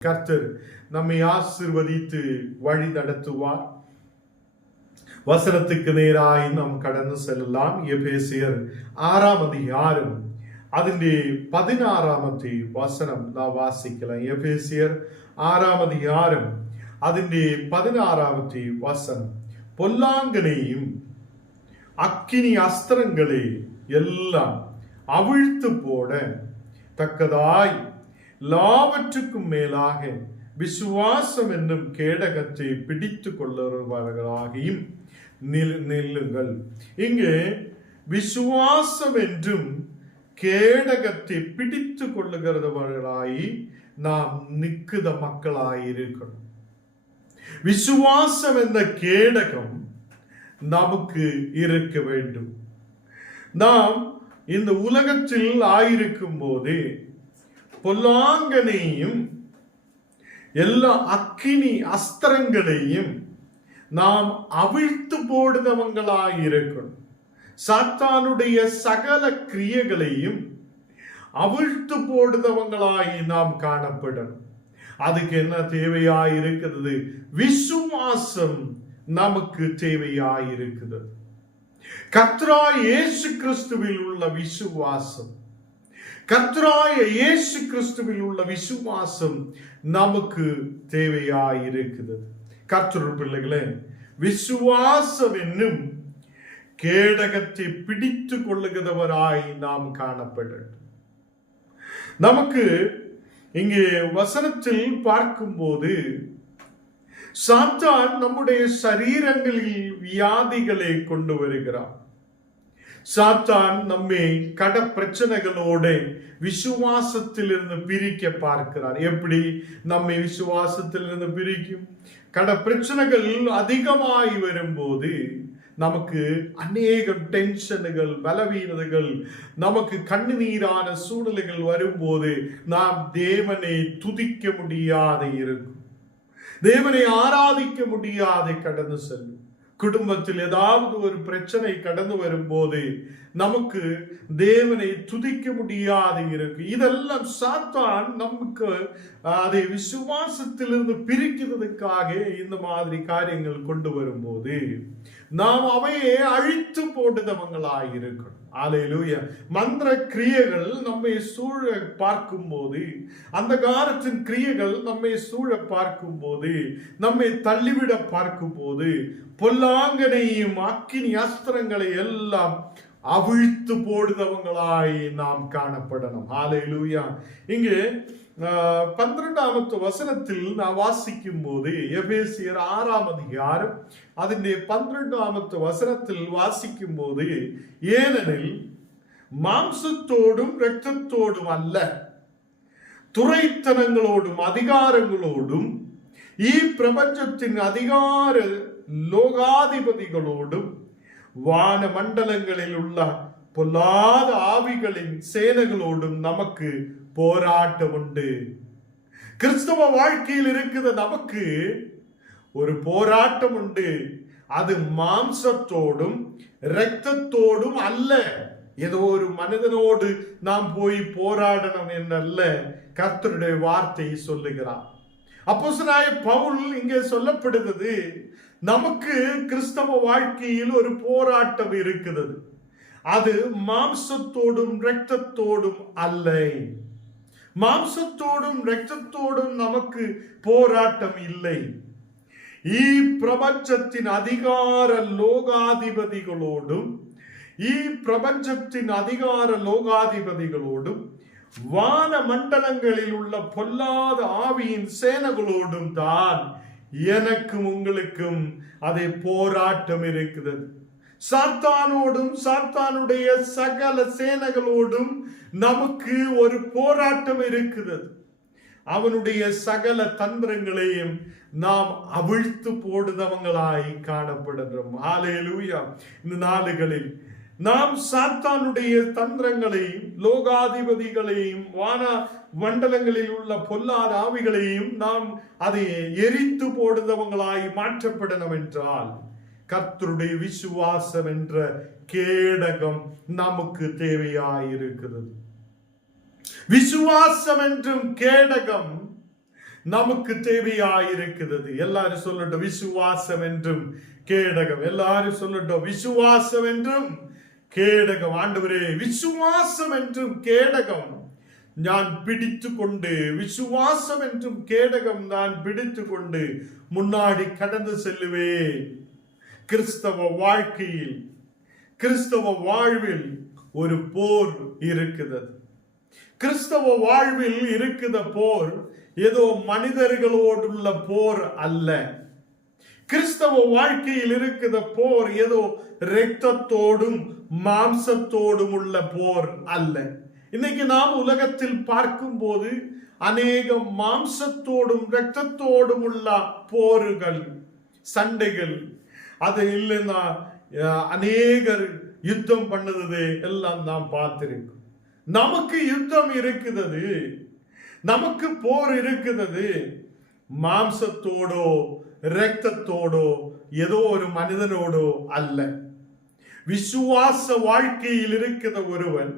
கர்த்தர் நம்மை ஆசீர்வதித்து வழி நடத்துவார். வசனத்துக்கு நேராய் நாம் கடந்து செல்லலாம். எபேசியர் 6ஆம் அதிகாரம் അതിന്റെ 16ാമത്തെ വചനം നാം വാസിக்கலாம். എഫേസ്യർ 6ആം அதிகாரம் അതിന്റെ 16ാമത്തെ വചനം. பொல்லாங்கனையும் அக்கினி அஸ்திரங்களை எல்லாம் அவிழ்த்து போட தக்கதாய் எல்லாவற்றுக்கும் மேலாக விசுவாசம் என்னும் கேடகத்தை பிடித்து கொள்ளுபவர்களாகியும் நில்லுங்கள். இங்கே விசுவாசம் என்றும் கேடகத்தை பிடித்து கொள்ளுகிறவர்களாய் நாம் நிற்கிற மக்களாயிருக்கணும். விசுவாசம் என்ற கேடகம் நமக்கு இருக்க வேண்டும். நாம் இந்த உலகத்தில் ஆயிருக்கும் போது பொல்லாங்கனையும் எல்லா அக்கினி அஸ்திரங்களையும் நாம் அவிழ்த்து போடுதவங்களாயிருக்கணும். சாத்தானுடைய சகல கிரியைகளையும் அவிழ்த்து போடுதவங்களாய் நாம் காணப்படணும். அதுக்கு என்ன தேவையாயிருக்கிறது? விசுவாசம் நமக்கு தேவையாயிருக்கிறது. கர்த்தராகிய இயேசு கிறிஸ்துவில் உள்ள விசுவாசம், கர்த்தராகிய இயேசு கிறிஸ்துவில் உள்ள விசுவாசம் நமக்கு தேவையாயிருக்கிறது. கர்த்தர் பிள்ளைகளே, விசுவாசம் என்னும் கேடகத்தை பிடித்து கொள்ளுகிறவராய் நாம் காணப்பட நமக்கு இங்கே வசனத்தில் பார்க்கும்போது சாத்தான் நம்முடைய சரீரங்களில் வியாதிகளை கொண்டு வருகிறார். சாத்தான் நம்மை கட பிரச்சனைகளோட விசுவாசத்திலிருந்து பிரிக்க பார்க்கிறார். எப்படி நம்மை விசுவாசத்திலிருந்து பிரிக்கும்? கட பிரச்சனைகள் அதிகமாய் வரும்போது நமக்கு அநேக டென்ஷனுகள், பலவீனதைகள், நமக்கு கண்ணீரான சூழ்நிலைகள் வரும்போது நாம் தேவனை துதிக்க முடியாத இருக்கும், தேவனை ஆராதிக்க முடியாத கடந்து செல்லும். குடும்பத்தில் ஏதாவது ஒரு பிரச்சனை கடந்து வரும்போது நமக்கு தேவனை துதிக்க முடியாது இருக்கு. இதெல்லாம் சாத்தான் நமக்கு அதை விசுவாசத்திலிருந்து பிரிக்கிறதுக்காக இந்த மாதிரி காரியங்கள் கொண்டு வரும்போது நாம் அவையே அழித்து போடுதவங்களாயிருக்கணும். அல்லேலூயா. மந்திர கிரியைகள் நம்மை சூழ பார்க்கும் போது, அந்த காலத்தின் கிரியைகள் நம்மை சூழ பார்க்கும் போது, நம்மை தள்ளிவிட பார்க்கும் போது, பொல்லாங்கனையும் அக்கினி அஸ்திரங்களை எல்லாம் அவிழ்த்து போடுதவங்களாய் நாம் காணப்படணும். அல்லேலூயா. இங்கே 12வது வசனத்தில் நான் வாசிக்கும் போது, எபேசியர் 6ஆம் அதிகாரம் അതിന്റെ 12வது வசனத்தில் வாசிக்கும் போது, ஏனெனில் மாம்சத்தோடும் இரத்தத்தோடும் அல்ல, துரைத்தனங்களோடும் அதிகாரங்களோடும் ഈ പ്രപഞ്ചത്തിൻ அதிகார லோகாதிபதிகளோடும் வானமண்டலங்களில் உள்ள பொல்லாத ஆவிகளின் சேனைகளோடும் நமக்கு போராட்டம் உண்டு. கிறிஸ்தவ வாழ்க்கையில் இருக்கிற நமக்கு ஒரு போராட்டம் உண்டு. அது மாம்சத்தோடும் இரத்தத்தோடும் அல்ல. ஏதோ ஒரு மனிதனோடு நாம் போய் போராடணும் എന്നല്ല கர்த்தருடைய வார்த்தை சொல்லுகிறார். அப்போஸ்தலனாகிய பவுல் இங்கே சொல்லப்படுகிறது, நமக்கு கிறிஸ்தவ வாழ்க்கையில் ஒரு போராட்டம் இருக்கிறது. அது மாம்சத்தோடும் இரத்தத்தோடும் அல்ல. மாம்சத்தோடும் இரத்தத்தோடும் நமக்கு போராட்டம் இல்லை. ഈ പ്രപഞ്ചത്തിൻ அதிகார லோகாதிபதிகளோடும் வான மண்டலங்களில் உள்ள பொல்லாத ஆவியின் சேனைகளோடும் தான் எனக்கும் உங்களுக்கும் அதை போராட்டம் இருக்கிறது. சாத்தானோடும் சாத்தானுடைய சகல சேனைகளோடும் நமக்கு ஒரு போராட்டம் இருக்கிறது. அவனுடைய சகல தந்திரங்களையும் நாம் அவிழ்த்து போடுதவங்களாய் காணப்படுகிறோம். அல்லேலூயா. இந்த நாளுகளில் நாம் சாத்தானுடைய தந்திரங்களையும் லோகாதிபதிகளையும் வான மண்டலங்களில் உள்ள பொல்லாத ஆவிகளையும் நாம் அதை எரித்து போடுதவங்களாய் மாற்றப்படணும் என்றால் கர்த்தருடைய விசுவாசம் என்ற கேடகம் நமக்கு தேவையாயிருக்கிறது. விசுவாசம் என்றும் கேடகம் நமக்கு தேவையாயிருக்கிறது. எல்லாரும் சொல்லட்டும், விசுவாசம் என்றும் கேடகம். எல்லாரும் சொல்லட்டும், விசுவாசம் என்றும் கேடகம். ஆண்டவரே, விசுவாசம் என்றும் கேடகம் நான் பிடித்து கொண்டு, விசுவாசம் என்றும் கேடகம் நான் பிடித்து கொண்டு முன்னாடி கடந்து செல்லுவேன். கிறிஸ்தவ வாழ்க்கையில், கிறிஸ்தவ வாழ்வில் ஒரு போர் இருக்கிறது. கிறிஸ்தவ வாழ்வில் இருக்கிற போர் ஏதோ மனிதர்களோடுள்ள போர் அல்ல. கிறிஸ்தவ வாழ்க்கையில் இருக்கிற போர் ஏதோ இரத்தத்தோடும் மாம்சத்தோடும் உள்ள போர் அல்ல. இன்னைக்கு நாம் உலகத்தில் பார்க்கும் போது அநேக மாம்சத்தோடும் இரத்தத்தோடும் உள்ள போர்கள், சண்டைகள், அது இல்லைன்னா அநேகர் யுத்தம் பண்ணது எல்லாம் நாம் பார்த்திருக்கோம். நமக்கு யுத்தம் இருக்கிறது, நமக்கு போர் இருக்கிறது. மாம்சத்தோடோ இரத்தத்தோடோ ஏதோ ஒரு மனிதனோடோ அல்ல. விசுவாச வாழ்க்கையில் இருக்கிற ஒருவன்,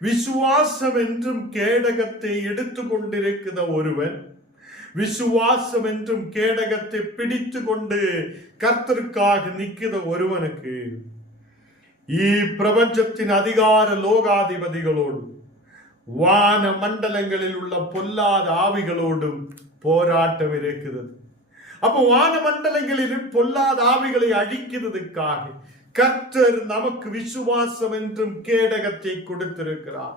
விசுவாசம் என்றும் கேடகத்தை எடுத்து கொண்டிருக்கிற ஒருவன், விசுவாசம் என்றும் கேடகத்தை பிடித்து கொண்டு கர்த்தருக்காக நிற்கிற ஒருவனுக்கு பிரபஞ்சத்தின் அதிகார லோகாதிபதிகளோடு வான மண்டலங்களில் உள்ள பொல்லாத ஆவிகளோடும் போராட்டம் இருக்கிறது. அப்போ வான மண்டலங்களில் பொல்லாத ஆவிகளை அழிக்கிறதுக்காக கர்த்தர் நமக்கு விசுவாசம் என்றும் கேடகத்தை கொடுத்திருக்கிறார்.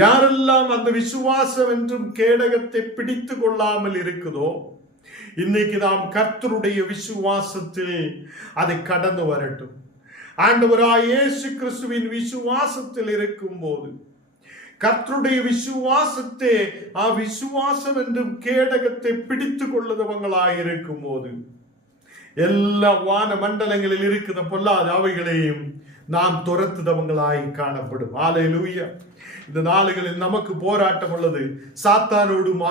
யாரெல்லாம் அந்த விசுவாசம் என்றும் கேடகத்தை பிடித்து கொள்ளாமல் இருக்குதோ, இன்னைக்கு நாம் கர்த்தருடைய விசுவாசத்தில் அதை கடந்து வரட்டும். ஆண்டவராய் இயேசு கிறிஸ்துவின் விசுவாசத்தில் இருக்கும் போது, கர்த்தருடைய விசுவாசத்தை விசுவாசம் என்றும் கேடகத்தை பிடித்து கொள்ளுதவங்களாய் இருக்கும் போது எல்லா வான மண்டலங்களில் இருக்கிற பொல்லாத அவைகளையும் நாம் துரத்துதவங்களாய் காணப்படும். ஹல்லேலூயா. இந்த நாளுகளில் நமக்கு போராட்டம் உள்ளது, சாத்தானோடும்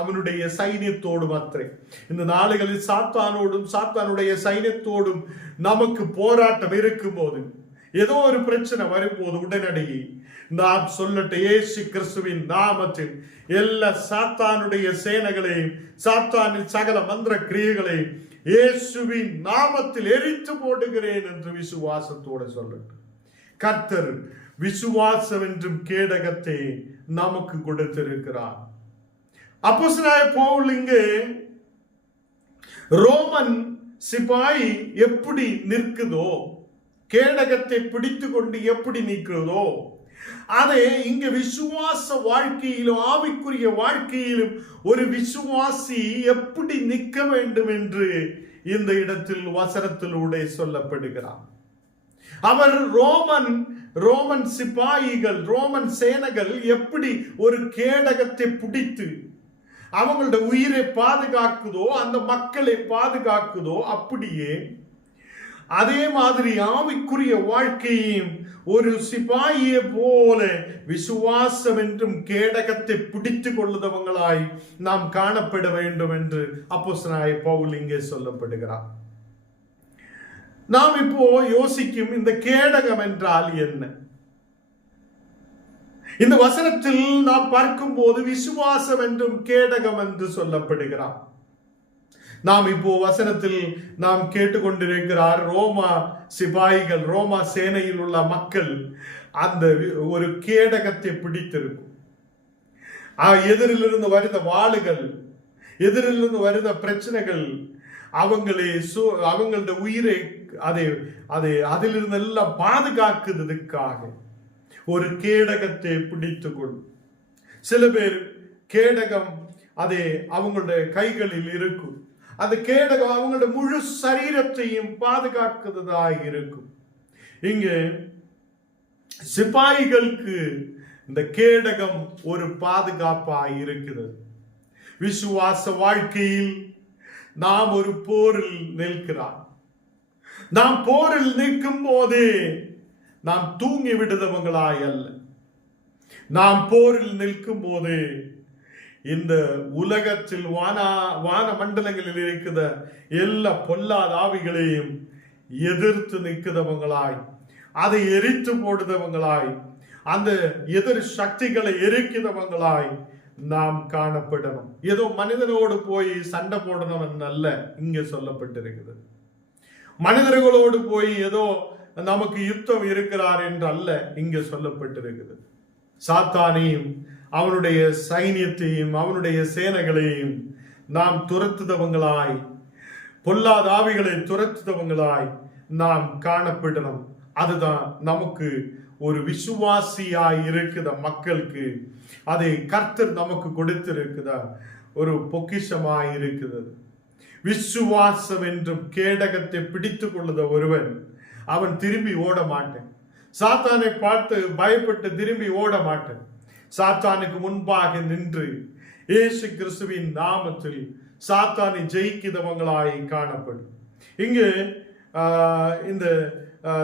அவனுடைய சைன்யத்தோடும் அത്രേ. இந்த நாளுகளில் சாத்தானோடும் சாத்தானுடைய சைன்யத்தோடும் நமக்கு போராட்டம் இருக்கும் போது, ஏதோ ஒரு பிரச்சனை வரும்போது உடனடியே நாம் சொல்லட்ட இயேசு கிறிஸ்துவின் நாமத்தில் எல்லா சாத்தானுடைய சேனைகளையும் சாத்தானின் சகல மந்திர கிரியைகளையும் இயேசுவின் நாமத்தில் எரித்து போடுகிறேன் என்று விசுவாசத்தோடு சொல்லட்டும். கர்த்தர் விசுவாசம் என்றும் கேடகத்தை நமக்கு கொடுத்திருக்கிறார். அப்போஸ்தலனாகிய பவுல் இங்கு ரோமன் சிப்பாய் எப்படி நிற்குதோ, கேடகத்தை பிடித்து கொண்டு எப்படி நிற்கிறதோ, அதை இங்க விசுவாச வாழ்க்கையிலும் ஆவிக்குரிய வாழ்க்கையிலும் ஒரு விசுவாசி எப்படி நிற்க வேண்டும் என்று இந்த இடத்தில் வசனத்திலூടെ சொல்லப்படுகிறார். அவர் ரோமன் சிப்பாயிகள், ரோமன் சேனைகள் எப்படி ஒரு கேடகத்தை பிடித்து அவங்களுடைய உயிரை பாதுகாக்குதோ, அந்த மக்களை பாதுகாக்குதோ, அப்படியே அதே மாதிரி ஆவிக்குரிய வாழ்க்கையும் ஒரு சிப்பாயியை போல விசுவாசம் என்றும் கேடகத்தை பிடித்து கொள்ளுதவங்களாய் நாம் காணப்பட வேண்டும் என்று அப்போஸ்தலனாகிய பவுல் இங்கே சொல்லப்படுகிறார். நாம் இப்போ யோசிக்கும் இந்த கேடகம் என்றால் என்ன? இந்த வசனத்தில் நாம் பார்க்கும் போது விசுவாசம் என்றும் கேடகம் என்று சொல்லப்படுகிறார். நாம் இப்போ வசனத்தில் நாம் கேட்டுக்கொண்டிருக்கிறார், ரோமா சிபாய்கள், ரோமா சேனையில் உள்ள மக்கள் அந்த ஒரு கேடகத்தை பிடித்திருக்கும். எதிரிலிருந்து வருத வாளுகள், எதிரிலிருந்து வருத பிரச்சனைகள் அவங்களோட உயிரை அதிலிருந்து எல்லாம் பாதுகாக்கிறதுக்காக ஒரு கேடகத்தை பிடித்துக் கொள்ளும். சில பேர் கேடகம் அவங்களுடைய கைகளில் இருக்கும். அந்த கேடகம் அவங்களோட முழு சரீரத்தையும் பாதுகாக்கிறதாக இருக்கும். இங்கே சிப்பாய்களுக்கு இந்த கேடகம் ஒரு பாதுகாப்பாக இருக்கிறது. விசுவாச வாழ்க்கையில் நாம் ஒரு போரில் நிற்கிறார். நாம் போரில் நிற்கும் போது நாம் தூங்கி விடுதவங்களாய் அல்ல. நாம் போரில் நிற்கும் போது இந்த உலகத்தில் வான மண்டலங்களில் இருக்கிற எல்லா பொல்லாத ஆவிகளையும் எதிர்த்து நிற்கிறவங்களாய், அதை எரித்து போடுதவங்களாய், அந்த எதிர் சக்திகளை எரிக்கிறவங்களாய் நாம் காணப்படணும். ஏதோ மனிதனோடு போய் சண்டை போடணும் அல்ல இங்க சொல்லப்பட்டிருக்கிறது. மனிதர்களோடு போய் ஏதோ நமக்கு யுத்தம் இருக்கிறார் என்று அல்ல இங்க சொல்லப்பட்டிருக்கிறது. சாத்தானையும் அவனுடைய சைனியத்தையும் அவனுடைய சேனைகளையும் நாம் துரத்துதவங்களாய், பொல்லாத ஆவிகளை துரத்துதவங்களாய் நாம் காணப்படணும். அதுதான் நமக்கு ஒரு விசுவாசியாய் இருக்குத மக்களுக்கு அதை கர்த்தர் நமக்கு கொடுத்திருக்குதா ஒரு பொக்கிஷமாய் இருக்குது. விசுவாசம் என்றும் கேடகத்தை பிடித்துக் கொள்ளுத ஒருவன் அவன் திரும்பி ஓட மாட்டேன். சாத்தானை பார்த்து பயப்பட்டு திரும்பி ஓட மாட்டேன். சாத்தானுக்கு முன்பாக நின்று இயேசு கிறிஸ்துவின் நாமத்தில் சாத்தானை ஜெயிக்கிறவங்களாய் காணப்படும். இங்கு இந்த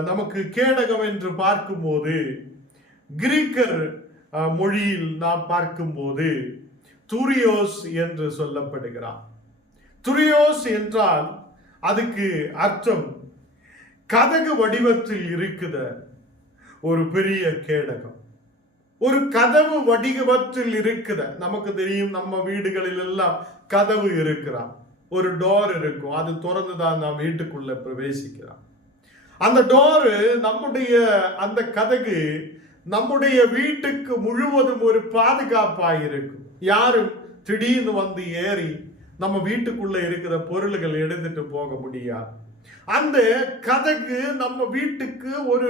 நமக்கு கேடகம் என்று பார்க்கும்போது கிரீக்கர் மொழியில் நாம் பார்க்கும்போது துரியோஸ் என்று சொல்லப்படுகிறார். துரியோஸ் என்றால் அதுக்கு அர்த்தம் கதகு வடிவத்தில் இருக்குத ஒரு பெரிய கேடகம், ஒரு கதவு வடிவத்தில் இருக்குத. நமக்கு தெரியும், நம்ம வீடுகளில் எல்லாம் கதவு இருக்கிறான், ஒரு டோர் இருக்கும், அது திறந்துதான் நாம் வீட்டுக்குள்ள பிரவேசிக்கிறோம். அந்த டோரு நம்முடைய அந்த கதகு நம்முடைய வீட்டுக்கு முழுவதும் ஒரு பாதுகாப்பாக இருக்கும். யாரும் திடீர்னு வந்து ஏறி நம்ம வீட்டுக்குள்ள இருக்கிற பொருள்கள் எடுத்துட்டு போக முடியாது. அந்த கதகு நம்ம வீட்டுக்கு ஒரு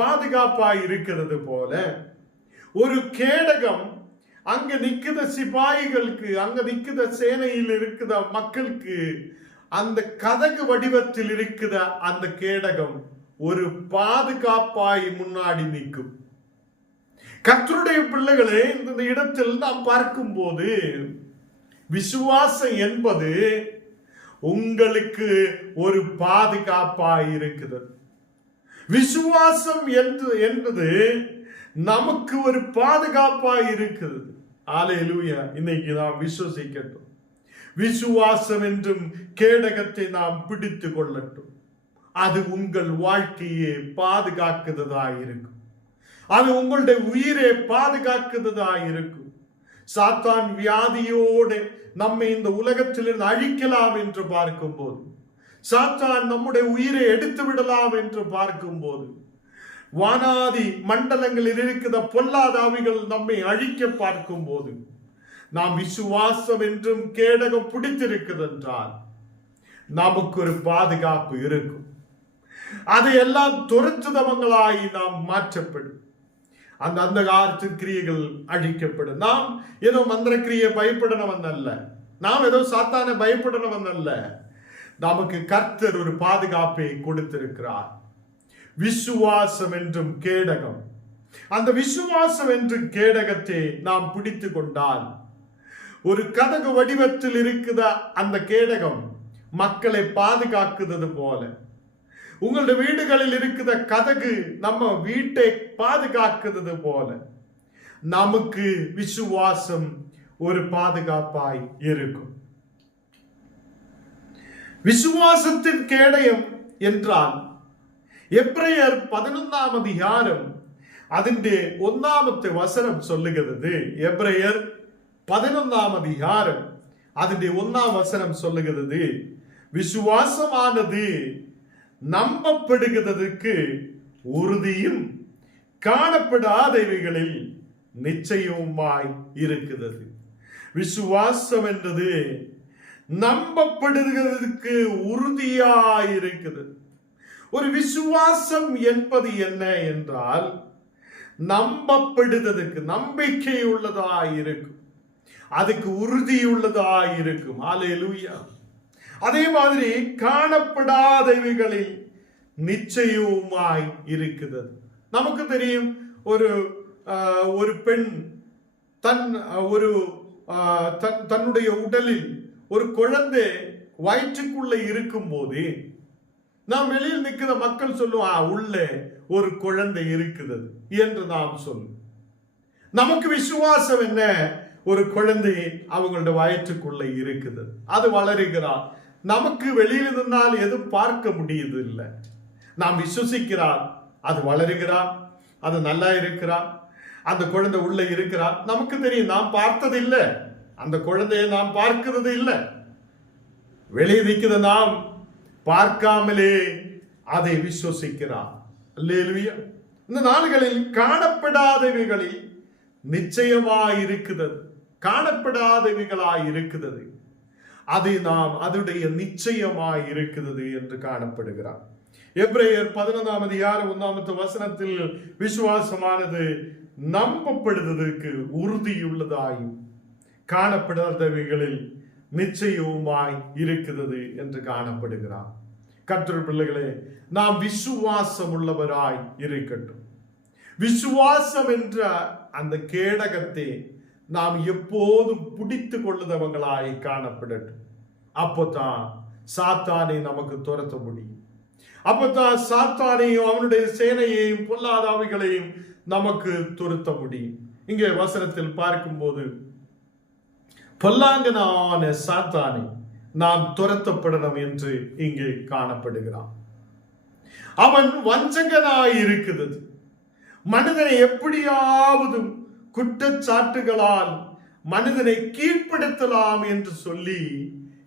பாதுகாப்பாக இருக்கிறது போல ஒரு கேடகம் அங்க நிக்கிற சிப்பாய்களுக்கு, அங்க நிக்கிற சேனையில் இருக்கிற மக்களுக்கு அந்த கதகு வடிவத்தில் இருக்கிற அந்த கேடகம் ஒரு பாதுகாப்பாய் முன்னாடி நிற்கும். கர்த்தருடைய பிள்ளைகளே, இந்த இடத்தில் நாம் பார்க்கும்போது விசுவாசம் என்பது உங்களுக்கு ஒரு பாதுகாப்பாய் இருக்குது. விசுவாசம் என்பது நமக்கு ஒரு பாதுகாப்பாய் இருக்குது. அல்லேலூயா. இன்னைக்கு நாம் விசுவசிக்கட்டும். விசுவாசம் என்றும் கேடகத்தை நாம் பிடித்து கொள்ளட்டும். அது உங்கள் வாழ்க்கையை பாதுகாக்கிறதா இருக்கும். அது உங்களுடைய உயிரை பாதுகாக்கிறதா இருக்கும். சாத்தான் வியாதியோடு நம்மை இந்த உலகத்திலிருந்து அழிக்கலாம் என்று பார்க்கும்போது, சாத்தான் நம்முடைய உயிரை எடுத்து விடலாம் என்று பார்க்கும்போது, வானாதி மண்டலங்களில் இருக்கிற பொல்லாதாவிகள் நம்மை அழிக்க பார்க்கும் போது, நாம் விசுவாசம் என்றும் கேடகம் பிடித்திருக்கிறது என்றால் நமக்கு ஒரு பாதுகாப்பு இருக்கும். அதையெல்லாம் துரத்துதவங்களாய் நாம் மாற்றப்படும். அந்த அந்தகாரத்து கிரியைகள் அழிக்கப்படும். நாம் ஏதோ மந்திர கிரியை பயப்படனவன் அல்ல, நாம் ஏதோ சாத்தானை பயப்படனவன் அல்ல. நமக்கு கர்த்தர் ஒரு பாதுகாப்பை கொடுத்திருக்கிறார். விசுவாசம் என்றும் கேடகம். அந்த விசுவாசம் என்றும் கேடகத்தை நாம் பிடித்து கொண்டால் ஒரு கதகு வடிவத்தில் இருக்குத அந்த கேடகம் மக்களை பாதுகாக்குறது போல, உங்களுடைய வீடுகளில் இருக்கிற கதகு நம்ம வீட்டை பாதுகாக்கிறது போல நமக்கு விசுவாசம் ஒரு பாதுகாப்பாய் இருக்கும். விசுவாசத்தின் கேடயம் என்றால் எபிரேயர் 11ஆம் அதிகாரம் അതിന്റെ 1ാമത്തെ വചനം சொல்லுகிறது. எபிரேயர் 11ஆம் அதிகாரம் അതിന്റെ 1ஆம் வசனம் சொல்லுகிறது, விசுவாசமானது நம்பப்படுகிறதுக்கு உறுதியும் காணப்படாதவைகளில் நிச்சயமாய் இருக்கிறது. விசுவாசம் என்றது நம்பப்படுகிறதுக்கு உறுதியாய் இருக்கிறது. ஒரு விசுவாசம் என்பது என்ன என்றால் நம்பப்படுவதற்கு நம்பிக்கை உள்ளதாய் இருக்கும், அதுக்கு உறுதி உள்ளதாய் இருக்கும். அல்லேலூயா. அதே மாதிரி காணப்படாதவைகளில் நிச்சயமாய் இருக்கிறது. நமக்கு தெரியும், ஒரு பெண் தன்னுடைய உடலில் ஒரு குழந்தை வயிற்றுக்குள்ள இருக்கும் போது நாம் வெளியில் நிற்கிற மக்கள் சொல்லுவோம், உள்ளே ஒரு குழந்தை இருக்குது என்று நாம் சொல்லுவோம். நமக்கு விசுவாசம் என்ன? ஒரு குழந்தை அவங்களுடைய வயிற்றுக்குள்ள இருக்குது, அது வளருகிறார். நமக்கு வெளியில் இருந்தால் எதுவும் பார்க்க முடியுது இல்லை. நாம் விசுவசிக்கிறார், அது வளருகிறார், அது நல்லா இருக்கிறார். அந்த குழந்தை உள்ள இருக்கிறார், நமக்கு தெரியும், நாம் பார்த்தது இல்லை, அந்த குழந்தையை நாம் பார்க்கிறது இல்லை, வெளியே நிற்கிற நாம் பார்க்காமலே அதை விசுவசிக்கிறார். அல்லேலூயா. இந்த நாள்களில் காணப்படாதவைகளில் நிச்சயமாயிருக்கிறது, காணப்படாதவைகளாயிருக்கிறது, அது நாம் அதுடைய நிச்சயமாய் இருக்கிறது என்று காணப்படுகிறார். எபிரேயர் 11:1 விசுவாசமானது நம்பப்படுவதற்கு உறுதியுள்ளதாயும் காணப்படாதவைகளில் நிச்சயமாய் இருக்கிறது என்று காணப்படுகிறார். கர்த்தருடைய பிள்ளைகளே, நாம் விசுவாசம் உள்ளவராய் இருக்கட்டும். விசுவாசம் என்ற அந்த கேடகத்தை நாம் எப்போதும் பிடித்து கொள்ளுதவங்களாய் காணப்படட்டும். அப்போதான் சாத்தானை நமக்கு துரத்த முடியும். அப்போதான் சாத்தானையும் அவனுடைய சேனையையும் பொல்லாதாவிகளையும் நமக்கு துரத்த முடியும். இங்கே வசனத்தில் பார்க்கும்போது பொல்லாங்கனான சாத்தானை நாம் துரத்தப்படணும் என்று இங்கே காணப்படுகிறான். அவன் வஞ்சகனாய் இருக்கிறது. மனிதனை எப்படியாவது குற்றச்சாட்டுகளால் மனிதனை கீழ்ப்படுத்தலாம் என்று சொல்லி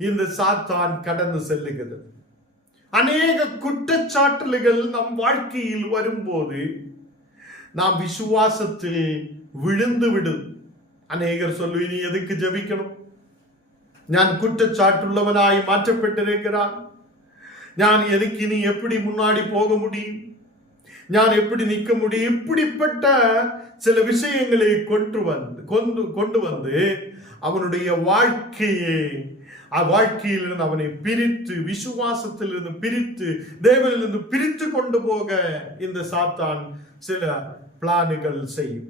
இந்த சாத்தான் கடந்து செல்லுகிறது. அநேக குற்றச்சாட்டுகள் நம் வாழ்க்கையில் வரும்போது நாம் விசுவாசத்தில் விழுந்து விடும். அநேகர் சொல்லி, நீ எதுக்கு ஜெபிக்கணும்? நான் குற்றச்சாட்டுள்ளவனாய் மாற்றப்பட்டிருக்கிறான், நான் எதுக்கு நீ எப்படி முன்னாடி போக முடியும், நான் எப்படி நிற்க முடியும்? இப்படிப்பட்ட சில விஷயங்களை கொண்டு வந்து அவனுடைய வாழ்க்கையிலிருந்து அவனை பிரித்து, விசுவாசத்திலிருந்து பிரித்து, தேவனிலிருந்து பிரித்து கொண்டு போக இந்த சாத்தான் சில பிளான்கள் செய்யும்.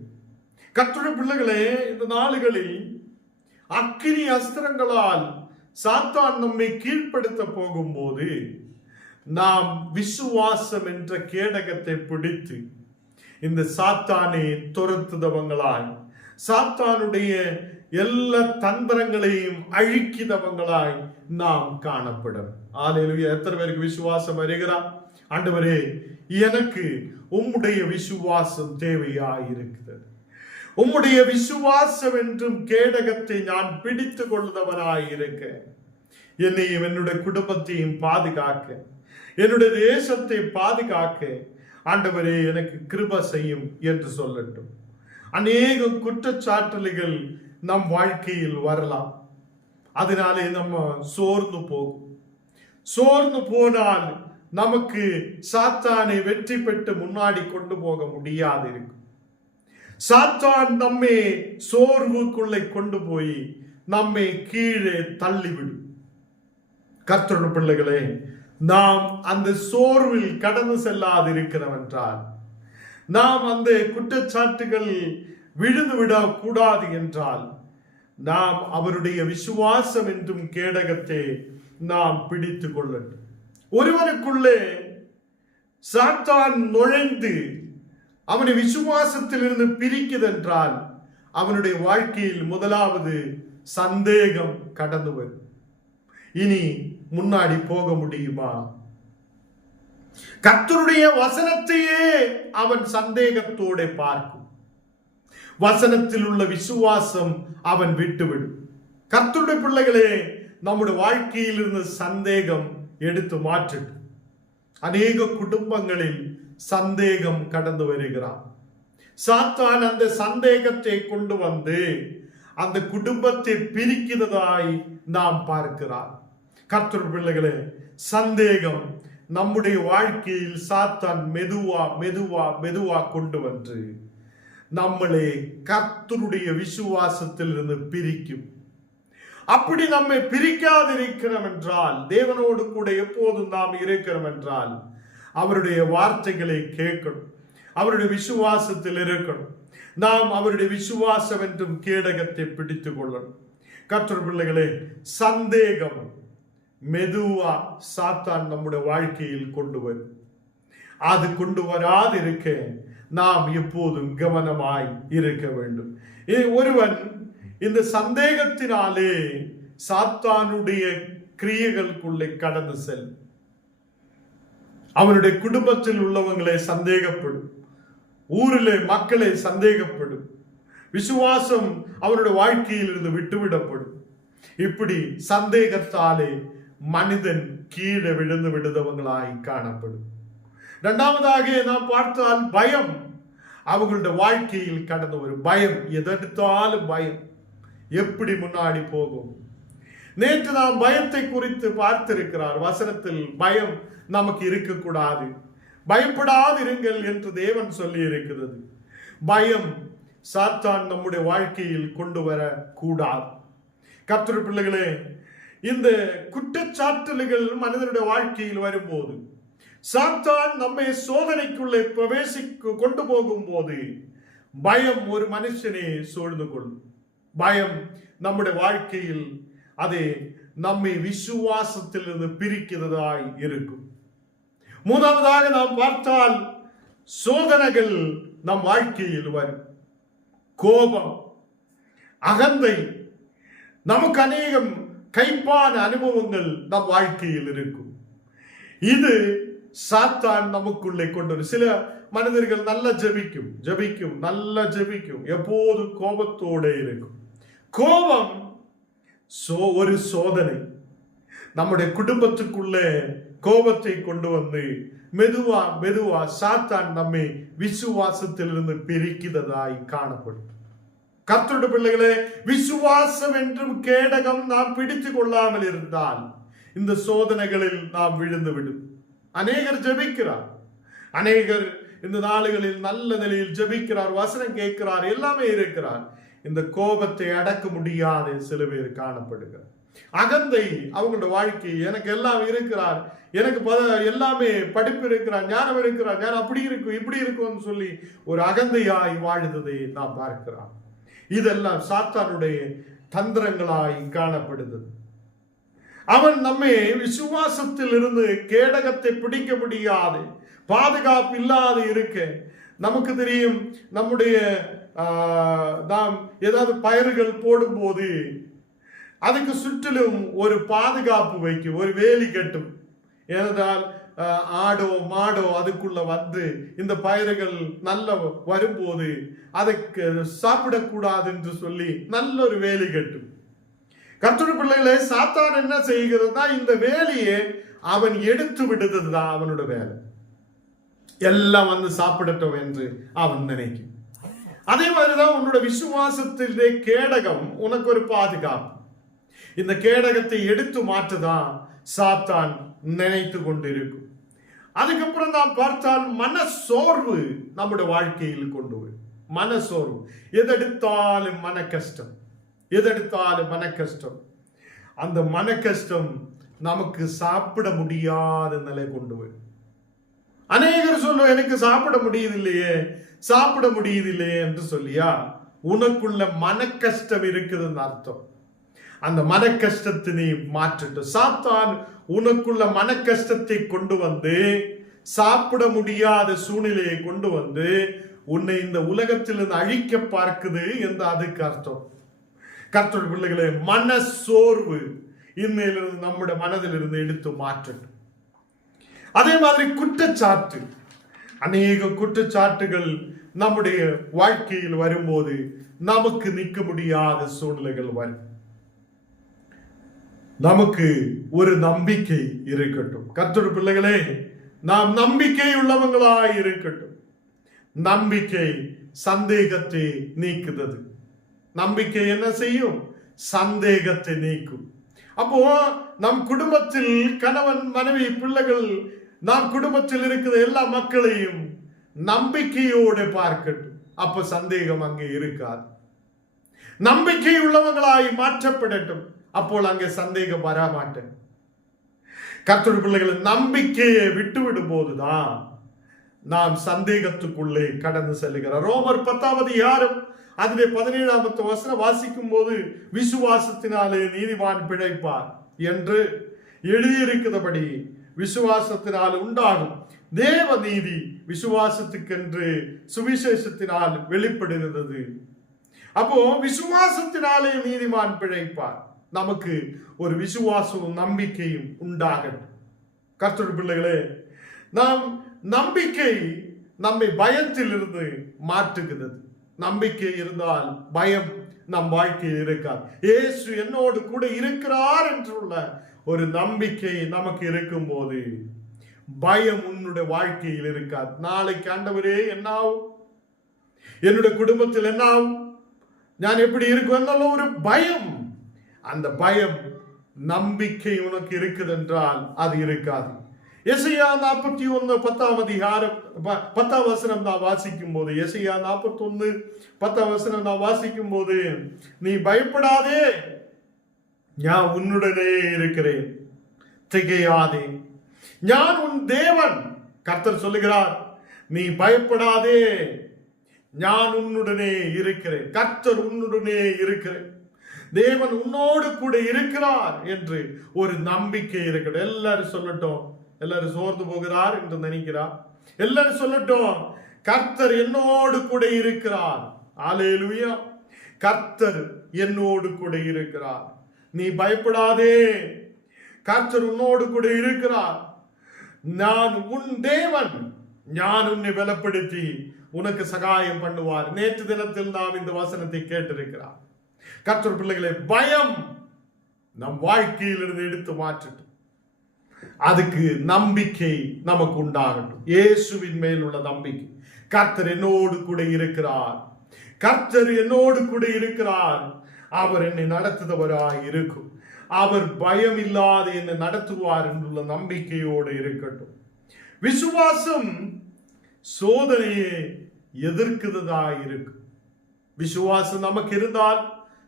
கர்த்தருடைய பிள்ளைகளே, இந்த நாளுகளில் அக்கினி அஸ்திரங்களால் சாத்தான் நம்மை கீழ்ப்படுத்த போகும்போது நாம் விசுவாசம் என்ற கேடகத்தை பிடித்து இந்த சாத்தானை துரத்துதவங்களாய், சாத்தானுடைய எல்லா தந்திரங்களையும் அழிக்கிறவங்களாய் நாம் காணப்படும். அல்லேலூயா. எத்தனை பேருக்கு விசுவாசம் வருகிறார்? ஆண்டவரே, எனக்கு உம்முடைய விசுவாசம் தேவையாயிருக்கிறது. உம்முடைய விசுவாசம் என்றும் கேடகத்தை நான் பிடித்து கொள்ளுதவனாயிருக்க, என்னையும் என்னுடைய குடும்பத்தையும் பாதுகாக்க, என்னுடைய தேசத்தை பாதுகாக்க ஆண்டவரே எனக்கு கிருபை செய்யும் என்று சொல்லட்டும். அநேக குற்றச்சாட்டுகள் நம் வாழ்க்கையில் வரலாம். அதனாலே நம்ம சோர்ந்து போகும். சோர்ந்து போனால் நமக்கு சாத்தானை வெற்றி பெற்று முன்னாடி கொண்டு போக முடியாது இருக்கும். சாத்தான் நம்மை சோர்வுக்குள்ளே கொண்டு போய் நம்மை கீழே தள்ளிவிடும். கர்த்தருடைய பிள்ளைகளே, நாம் அந்த சோர்வில் கடந்து செல்லாதிருக்கிறோம் என்றால், நாம் அந்த குற்றச்சாட்டுகள் விழுந்து விடக்கூடாது என்றால், நாம் அவருடைய விசுவாசம் என்றும் கேடகத்தை நாம் பிடித்து கொள்ளட்டும். ஒருவனுக்குள்ளே சாத்தான் நுழைந்து அவனை விசுவாசத்திலிருந்து பிரிக்குதென்றால் அவனுடைய வாழ்க்கையில் முதலாவது சந்தேகம் கடந்து வரும். இனி முன்னாடி போக முடியுமா? கர்த்தருடைய வசனத்தையே அவன் சந்தேகத்தோட பார்க்கும். வசனத்தில் உள்ள விசுவாசம் அவன் விட்டுவிடும். கர்த்தருடைய பிள்ளைகளே, நம்முடைய வாழ்க்கையில் இருந்த சந்தேகம் எடுத்து மாற்றிட்டு அநேக குடும்பங்களில் சந்தேகம் கடந்து வருகிறான். சாத்தான் அந்த சந்தேகத்தை கொண்டு வந்து அந்த குடும்பத்தை பிரிக்கிறதாய் நாம் பார்க்கிறார். கர்த்தருடைய பிள்ளைகளே, சந்தேகம் நம்முடைய வாழ்க்கையில் சாத்தான் மெதுவா கொண்டு வந்து நம்மளை கர்த்தருடைய விசுவாசத்தில் இருந்து பிரிக்கும். அப்படி நம்மை பிரிக்காதிருக்கிறோம் என்றால், தேவனோடு கூட எப்போதும் நாம் இருக்கிறோம் என்றால், அவருடைய வார்த்தைகளை கேட்கணும், அவருடைய விசுவாசத்தில் இருக்கணும். நாம் அவருடைய விசுவாசம் என்றும் கேடகத்தை பிடித்துக் கொள்ளணும். கர்த்தருடைய பிள்ளைகளே, சந்தேகம் மெதுவா சாத்தான் நம்முடைய வாழ்க்கையில் கொண்டு வரும். அது கொண்டு வராதிருக்க நாம் எப்போதும் கவனமாய் இருக்க வேண்டும். ஒருவன் இந்த சந்தேகத்தினாலே சாத்தானுடைய கிரியைகளுக்குள்ளே கடந்து செல்லும். அவனுடைய குடும்பத்தில் உள்ளவங்களை சந்தேகப்படும், ஊரிலே மக்களை சந்தேகப்படும், விசுவாசம் அவனுடைய வாழ்க்கையில் இருந்து விட்டுவிடப்படும். இப்படி சந்தேகத்தாலே மனிதன் கீழே விழுந்து விடுதவங்களாய் காணப்படும். இரண்டாவதாக நாம் பார்த்தால் பயம் அவங்களுடைய வாழ்க்கையில் கடந்த ஒரு பயம். எதெடுத்தாலும் பயம், எப்படி முன்னாடி போகும். நேற்று நாம் பயத்தை குறித்து பார்த்திருக்கிறார். வசனத்தில் பயம் நமக்கு இருக்கக்கூடாது, பயப்படாதிருங்கள் என்று தேவன் சொல்லி இருக்கிறது. பயம் சாத்தான் நம்முடைய வாழ்க்கையில் கொண்டு வர கூடாது. கர்த்தருடைய பிள்ளைகளே, இந்த குற்றச்சாட்டுகள் மனிதனுடைய வாழ்க்கையில் வரும்போது, சாத்தான் நம்மை சோதனைக்குள்ளே கொண்டு போகும் போது பயம் ஒரு மனுஷனை சூழ்ந்து கொள்ளும். பயம் நம்முடைய வாழ்க்கையில் அது நம்மை விசுவாசத்திலிருந்து பிரிக்கிறதாய் இருக்கும். மூன்றாவதாக நாம் பார்த்தால் சோதனைகள் நம் வாழ்க்கையில் வரும். கோபம், அகந்தை, நமக்கு அநேகம் கைப்பான அனுபவங்கள் நம் வாழ்க்கையில் இருக்கும். இது சாத்தான் நமக்குள்ளே கொண்டு வரும். சில மனிதர்கள் நல்லா ஜெபிக்கும், நல்லா ஜெபிக்கும், எப்போது கோபத்தோட இருக்கும். கோபம் ஒரு சோதனை. நம்முடைய குடும்பத்துக்குள்ளே கோபத்தை கொண்டு வந்து மெதுவா சாத்தான் நம்மை விசுவாசத்திலிருந்து பிரிக்கிறதாய் காணப்படும். கர்த்தருடைய பிள்ளைகளே, விசுவாசம் என்றும் கேடகம் நாம் பிடித்து கொள்ளாமல் இருந்தால் இந்த சோதனைகளில் நாம் விழுந்து விடும். அநேகர் ஜெபிக்கிறார், அநேகர் இந்த நாளுகளில் நல்ல நிலையில் ஜெபிக்கிறார், வசனம் கேட்கிறார், எல்லாமே இருக்கிறார். இந்த கோபத்தை அடக்க முடியாத சில பேர் காணப்படுகிறார். அகந்தை அவங்களுடைய வாழ்க்கை, எனக்கு எல்லாம் இருக்கிறார், எனக்கு எல்லாமே படிப்பு இருக்கிறார், ஞானம் இருக்கிறார், ஞானம் அப்படி இருக்கும் இப்படி இருக்கும்னு சொல்லி ஒரு அகந்தையாய் வாழ்ந்ததை நாம் பார்க்கிறோம். இதெல்லாம் சாத்தானுடைய தந்திரங்களாய் காணப்படுகிறது. அவன் நம்மை விசுவாசத்தில் இருந்து கேடகத்தை பிடிக்க முடியாது, பாதுகாப்பு இல்லாது இருக்க. நமக்கு தெரியும், நம்முடைய நாம் ஏதாவது பயிர்கள் போடும்போது அதுக்கு சுற்றிலும் ஒரு பாதுகாப்பு வைக்கும், ஒரு வேலி கட்டும். ஏனென்றால் ஆடோ மாடோ அதுக்குள்ள வந்து இந்த பயிர்கள் நல்ல வரும்போது அதுக்கு சாப்பிடக்கூடாது என்று சொல்லி நல்ல ஒரு வேலி கட்டும். கர்த்தருடைய பிள்ளைகளே, சாத்தான் என்ன செய்கிறதா, இந்த வேலையை அவன் எடுத்து விடுறது தான் அவனோட வேலை. எல்லாம் வந்து சாப்பிடட்டும் என்று அவன் நினைக்கும். அதே மாதிரிதான் உன்னோட விசுவாசத்திலே கேடகம் உனக்கு ஒரு பாதுகாப்பு. இந்த கேடகத்தை எடுத்து மாற்றதான் சாத்தான் நினைத்து கொண்டிருக்கும். அதுக்கப்புறம் நாம் பார்த்தால் மனசோர்வு நம்முடைய வாழ்க்கையில் கொண்டு வரும். மனசோர்வு, எதெடுத்தாலும் மன கஷ்டம், எதெடுத்தாலும் மன கஷ்டம். அந்த மன கஷ்டம் நமக்கு சாப்பிட முடியாத நிலை கொண்டு வரும். அநேகர் சொல்லுவோம், எனக்கு சாப்பிட முடியுதில்லையே என்று சொல்லியா, உனக்குள்ள மன கஷ்டம் இருக்குதுன்னு அர்த்தம். அந்த மன கஷ்டத்தை நீ மாற்றிட்டு, சாத்தான் உனக்குள்ள மன கஷ்டத்தை கொண்டு வந்து சாப்பிட முடியாத சூழ்நிலையை கொண்டு வந்து உன்னை இந்த உலகத்திலிருந்து அழிக்க பார்க்குது என்று அதுக்கு அர்த்தம். கர்த்தருடைய பிள்ளைகளே, மன சோர்வு இன்னையிலிருந்து நம்முடைய மனதிலிருந்து எடுத்து மாற்றட்டும். அதே மாதிரி குற்றச்சாட்டு, அநேக குற்றச்சாட்டுகள் நம்முடைய வாழ்க்கையில் வரும்போது நமக்கு நிற்க முடியாத சூழ்நிலைகள் வரும். நமக்கு ஒரு நம்பிக்கை இருக்கட்டும். கர்த்தருடைய பிள்ளைகளே, நாம் நம்பிக்கை உள்ளவங்களாய் இருக்கட்டும். நம்பிக்கை சந்தேகத்தை நீக்குகிறது. நம்பிக்கை என்ன செய்யும்? சந்தேகத்தை நீக்கும். அப்போ நம் குடும்பத்தில் கணவன், மனைவி, பிள்ளைகள், நாம் குடும்பத்தில் இருக்கிற எல்லா மக்களையும் நம்பிக்கையோடு பார்க்கட்டும். அப்ப சந்தேகம் அங்கே இருக்காது. நம்பிக்கை உள்ளவங்களாய் மாற்றப்படட்டும். அப்போது அங்கே சந்தேகம் வரமாட்டேன். கர்த்தருடைய பிள்ளைகள், நம்பிக்கையை விட்டுவிடும் போதுதான் நாம் சந்தேகத்துக்குள்ளே கடந்து செல்லுகிறோம். ரோமர் 10 அதிலே 17 வசனம் வாசிக்கும் போது, விசுவாசத்தினாலே நீதிமான் பிழைப்பார் என்று எழுதியிருக்கிறபடி விசுவாசத்தினால் உண்டாகும் தேவ நீதி விசுவாசத்துக்கென்று சுவிசேஷத்தினால் வெளிப்படுகிறது. அப்போ விசுவாசத்தினாலே நீதிமான் பிழைப்பார். நமக்கு ஒரு விசுவாசமும் நம்பிக்கையும் உண்டாகட்டும். கர்த்தருடைய பிள்ளைகளே, நாம் நம்பிக்கை நம்மை பயத்திலிருந்து மாற்றுகிறது. நம்பிக்கை இருந்தால் பயம் நம் வாழ்க்கையில் இருக்காது. இயேசு என்னோடு கூட இருக்கிறார் என்றுள்ள ஒரு நம்பிக்கை நமக்கு இருக்கும் போது பயம் உன்னுடைய வாழ்க்கையில் இருக்காது. நாளைக்கு ஆண்டவரே என்ன ஆகும், என்னுடைய குடும்பத்தில் என்ன ஆகும், நான் எப்படி இருக்கும் என்னுள்ள ஒரு பயம். அந்த பயம் நம்பிக்கை உனக்கு இருக்குது என்றால் அது இருக்காது. எசையா 41 10ஆம் அதிகாரம் 10ஆம் வசனம் நான் வாசிக்கும் போது, எசையா 41 10ஆம் வசனம் நான் வாசிக்கும் போது, நீ பயப்படாதே, நான் உன்னுடனே இருக்கிறேன், திகையாதே, நான் உன் தேவன். கர்த்தர் சொல்லுகிறார், நீ பயப்படாதே, நான் உன்னுடனே இருக்கிறேன். கர்த்தர் உன்னுடனே இருக்கிறேன், தேவன் உன்னோடு கூட இருக்கிறார் என்று ஒரு நம்பிக்கை இருக்கட்டும். எல்லாரும் சொல்லட்டும், எல்லாரும் சோர்ந்து போகிறார் என்று நினைக்கிறார், எல்லாரும் சொல்லட்டும், கர்த்தர் என்னோடு கூட இருக்கிறார். அல்லேலூயா, கர்த்தர் என்னோடு கூட இருக்கிறார், நீ பயப்படாதே, கர்த்தர் உன்னோடு கூட இருக்கிறார், நான் உன் தேவன், நான் உன்னை பலப்படுத்தி உனக்கு சகாயம் பண்ணுவார். நேற்று தினத்தில் நாம் இந்த வசனத்தை கேட்டிருக்கிறார். கர்த்தர் பிள்ளைகளை, பயம் நம் வாழ்க்கையில் இருந்து எடுத்து மாற்றட்டும், அதுக்கு நம்பிக்கை நமக்கு உண்டாகட்டும். இயேசுவின் மேல் உள்ள நம்பிக்கை. கர்த்தர் என்னோடு கூட இருக்கிறார், கர்த்தர் என்னோடு கூட இருக்கிறார், அவர் என்னை நடத்துபவராய் இருக்கும், அவர் பயம் இல்லாத என்னை நடத்துவார் என்றுள்ள நம்பிக்கையோடு இருக்கட்டும். விசுவாசம் சோதனையை எதிர்க்கிறதாய் இருக்கும். விசுவாசம் நமக்கு இருந்தால்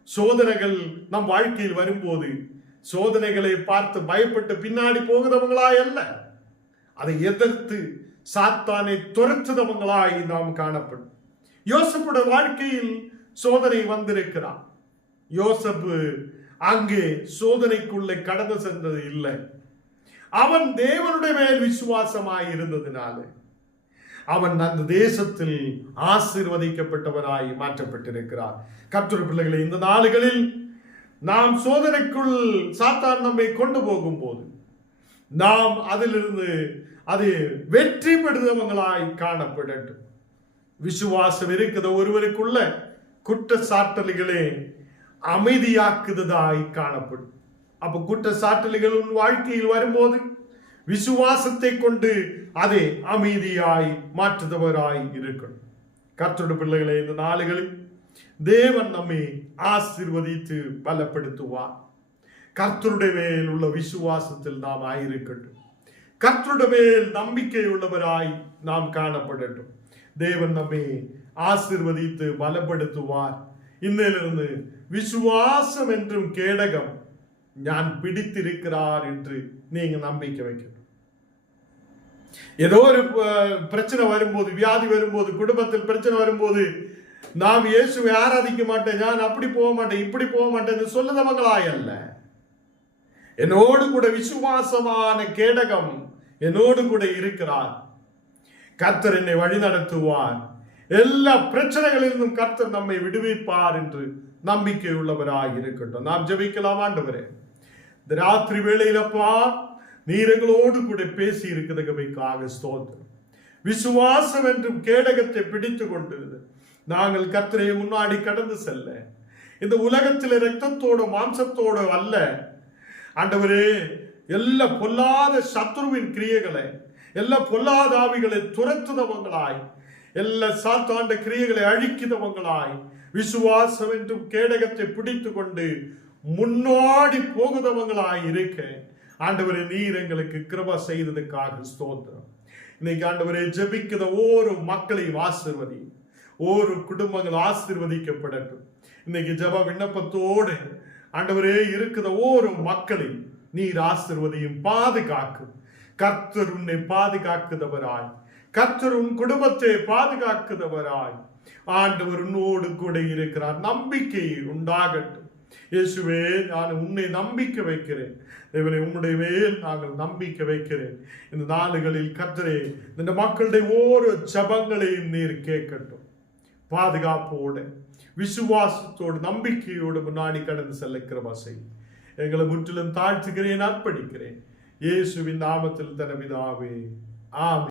சோதனைகள் நம் வாழ்க்கையில் வரும்போது சோதனைகளை பார்த்து பயப்பட்டு பின்னாடி போகிறவங்களாய் அல்ல, அதை எதிர்த்து சாத்தானை துரத்துதவங்களாய் நாம் காணப்படும். யோசப்புடைய வாழ்க்கையில் சோதனை வந்திருக்கிறார். யோசப்பு அங்கே சோதனைக்குள்ளே கடந்து சென்றது இல்லை. அவன் தேவனுடைய மேல் விசுவாசமாய் இருந்ததினால அவன் அந்த தேசத்தில் ஆசீர்வதிக்கப்பட்டவராய் மாற்றப்பட்டிருக்கிறார். கர்த்தருடைய பிள்ளைகளை, இந்த நாளுகளில் நாம் சோதனைக்குள் சாத்தான் நம்மை கொண்டு போகும் போது நாம் அதிலிருந்து அது வெற்றி பெறுதவங்களாய் காணப்படட்டும். விசுவாசம் இருக்கிற ஒருவருக்குள்ள குற்றச்சாட்டல்களே அமைதியாக்குதாய் காணப்படும். அப்ப குற்றச்சாட்டல்கள் உன் வாழ்க்கையில் வரும்போது விசுவாசத்தை கொண்டு அதை அமைதியாய் மாற்றுதவராய் இருக்கணும். கர்த்தருடைய பிள்ளைகளை, இந்த நாளுகளில் தேவன் நம்மை ஆசீர்வதித்து பலப்படுத்துவார். கர்த்தருடைய மேல் உள்ள விசுவாசத்தில் நாம் ஆயிருக்கட்டும், கர்த்தருடைய மேல் நம்பிக்கை உள்ளவராய் நாம் காணப்படட்டும். தேவன் நம்மை ஆசீர்வதித்து பலப்படுத்துவார். இன்னிலிருந்து விசுவாசம் என்றும் கேடகம் நான் பிடித்திருக்கிறார் என்று நீங்க நம்பிக்கை வைக்கணும். ஏதோ ஒரு பிரச்சனை வரும்போது, வியாதி வரும்போது, குடும்பத்தில் பிரச்சனை வரும்போது நாம் இயேசுவை ஆராதிக்க மாட்டேன், நான் அப்படி போக மாட்டேன், இப்படி போக மாட்டேன் சொல்லுதவங்களாய் அல்ல. என்னோடு கூட விசுவாசமான கேடகம் என்னோடு கூட இருக்கிறார். கர்த்தர் என்னை வழி நடத்துவார், எல்லா பிரச்சனைகளிலும் கர்த்தர் நம்மை விடுவிப்பார் என்று நம்பிக்கை உள்ளவராய் இருக்கட்டும். நாம் ஜெபிக்கலாம். ஆண்டவரே, இந்த ராத்திரி வேளையிலப்பா நீர் எங்களோடு கூட பேசி இருக்கிறதுக்காக ஸ்தோத்திரம். விசுவாசம் என்றும் கேடகத்தை பிடித்து கொண்டு நாங்கள் கர்த்தரை முன்னாடி கடந்து செல்ல, இந்த உலகத்தில் இரத்தத்தோடு மாம்சத்தோடு அல்ல ஆண்டவரே, எல்லா பொல்லாத சத்ருவின் கிரியைகளை, எல்லா பொல்லாத ஆவிகளை துரத்துதவங்களாய், எல்லா சாத்தாண்ட கிரியைகளை அழிக்கிறவங்களாய் விசுவாசம் என்றும் கேடகத்தை பிடித்து கொண்டு முன்னாடி போகுதவங்களாய் இருக்க ஆண்டவரே நீர் எங்களுக்கு கிருபை செய்ததுக்காக ஸ்தோத்திரம். இன்னைக்கு ஆண்டவரே ஜெபிக்கிற ஒவ்வொரு மக்களையும் ஆசீர்வதி, ஒவ்வொரு குடும்பங்கள் ஆசீர்வதிக்கப்படட்டும். இன்னைக்கு ஜெப விண்ணப்பத்தோடு ஆண்டவரே இருக்கிற ஒவ்வொரு மக்களையும் நீர் ஆசீர்வதியும் பாதுகாக்கும். கர்த்தர் உன்னை பாதுகாக்குதவராய், கர்த்தர் உன் குடும்பத்தை பாதுகாக்குதவராய் ஆண்டவர் உன்னோடு கூட இருக்கிறார். நம்பிக்கை உண்டாகட்டும். இயேசுவே, நான் உன்னை நம்பிக்கை வைக்கிறேன். தேவனே, உன்னுடைய மேல் நாங்கள் நம்பிக்கை வைக்கிறேன். இந்த நாளுகளில் கர்த்தரே இந்த மக்களுடைய ஒவ்வொரு ஜபங்களையும் நீர் கேட்கட்டும். பாதுகாப்போடு, விசுவாசத்தோடு, நம்பிக்கையோடு முன்னாடி கடந்து செல்ல கிருபை செய். எங்களை முற்றிலும் தாழ்த்துகிறேன், அர்ப்பணிக்கிறேன். இயேசுவின் நாமத்தில் தன பிதாவே, ஆமென்.